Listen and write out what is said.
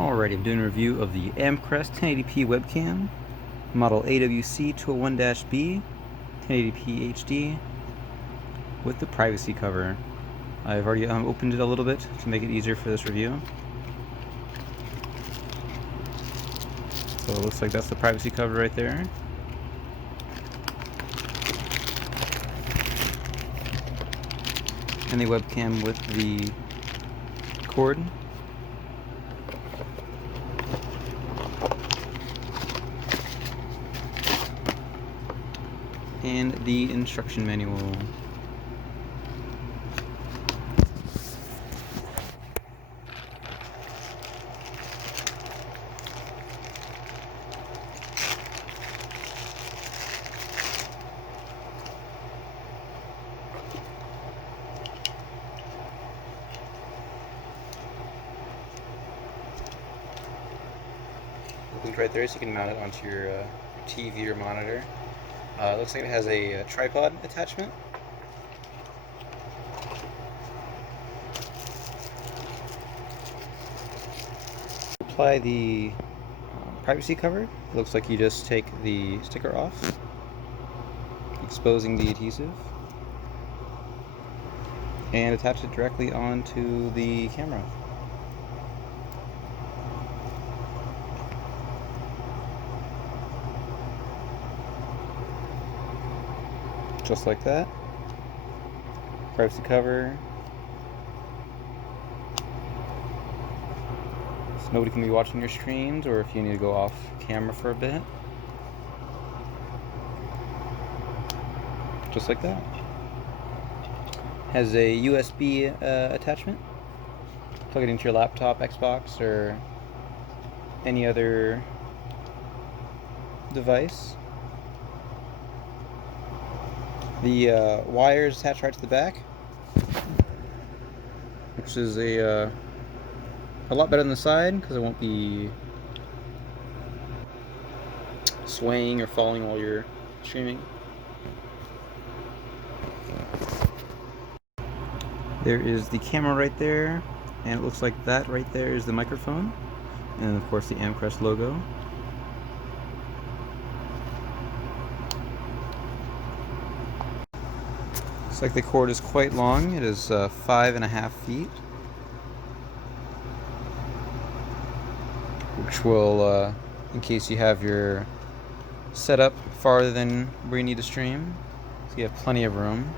Alright, I'm doing a review of the Amcrest 1080p webcam, model AWC201-B, 1080p HD, with the privacy cover. I've already opened it a little bit to make it easier for this review. So it looks like that's the privacy cover right there. And the webcam with the cord. And the instruction manual. Link right there, so you can mount it onto your TV or monitor. Looks like it has a tripod attachment. Apply the privacy cover. It looks like you just take the sticker off, exposing the adhesive, and attach it directly onto the camera. Just like that. Privacy cover. So nobody can be watching your streams, or if you need to go off camera for a bit. Just like that. Has a USB attachment. Plug it into your laptop, Xbox, or any other device. The wire is attached right to the back, which is a lot better than the side because it won't be swaying or falling while you're streaming. There is the camera right there, and it looks like that right there is the microphone, and of course the Amcrest logo. Looks like the cord is quite long. It is 5.5 feet, which will, in case you have your setup farther than where you need to stream, so you have plenty of room.